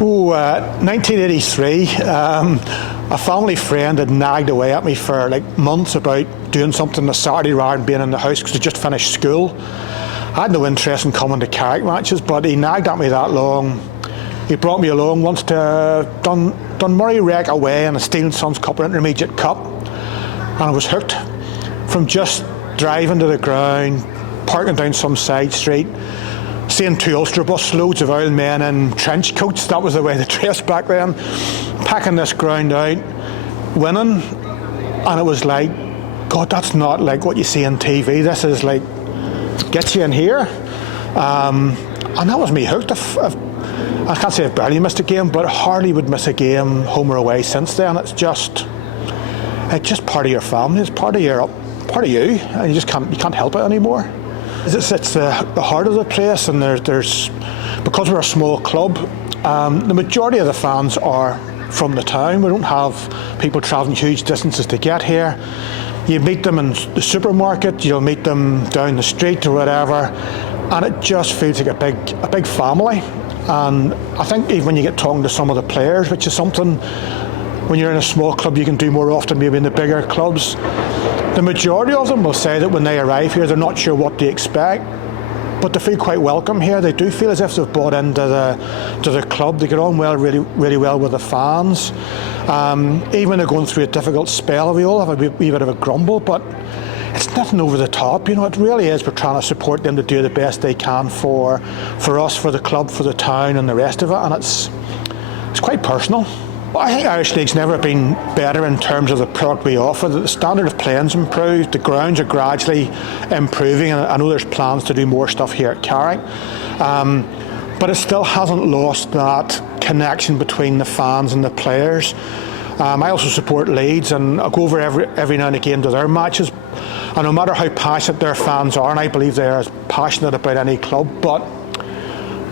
1983, a family friend had nagged away at me for like months about doing something on a Saturday rather than being in the house because he just finished school. I had no interest in coming to Carrick matches, but he nagged at me that long. He brought me along once to Dunmurry Rec away in a Steel and Sons Cup or Intermediate Cup, and I was hooked. From just driving to the ground, parking down some side street, seeing two Ulster bus loads of old men in trench coats, that was the way they dressed back then, packing this ground out, winning, and it was like, God, that's not like what you see on TV. This is like, gets you in here. And that was me hooked. I can't say I've barely missed a game, but hardly would miss a game home or away since then. It's just part of your family. It's part of you, and you just can't help it anymore. It's the heart of the place, and there's because we're a small club, the majority of the fans are from the town. We don't have people travelling huge distances to get here. You meet them in the supermarket, you'll meet them down the street or whatever, and it just feels like a big family. And I think even when you get talking to some of the players, which is something when you're in a small club you can do more often maybe in the bigger clubs, the majority of them will say that when they arrive here they're not sure what to expect, but they feel quite welcome here. They do feel as if they've bought into the club. They get on really well with the fans. Even when they're going through a difficult spell, we all have a wee bit of a grumble, but it's nothing over the top. You know, it really is. We're trying to support them to do the best they can for us, for the club, for the town and the rest of it, and it's quite personal. I think Irish League's never been better in terms of the product we offer. The standard of playing's improved, the grounds are gradually improving, and I know there's plans to do more stuff here at Carrick. But it still hasn't lost that connection between the fans and the players. I also support Leeds, and I go over every now and again to their matches. And no matter how passionate their fans are, and I believe they are as passionate about any club, but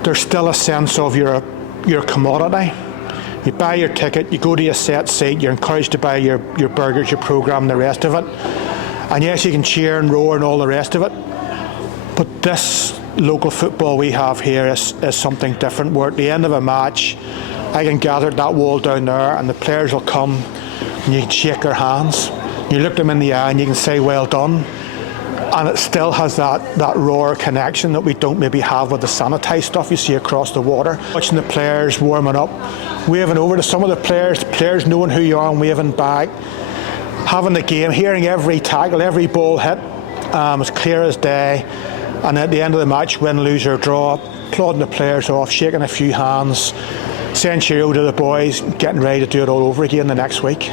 there's still a sense of your commodity. You buy your ticket, you go to a set seat, you're encouraged to buy your burgers, your programme and the rest of it. And yes, you can cheer and roar and all the rest of it, but this local football we have here is something different, where at the end of a match I can gather at that wall down there and the players will come and you can shake their hands, you look them in the eye and you can say well done, and it still has that raw connection that we don't maybe have with the sanitised stuff you see across the water. Watching the players warming up, waving over to some of the players knowing who you are and waving back, having the game, hearing every tackle, every ball hit as clear as day, and at the end of the match, win, lose or draw, applauding the players off, shaking a few hands, saying cheerio to the boys, getting ready to do it all over again the next week.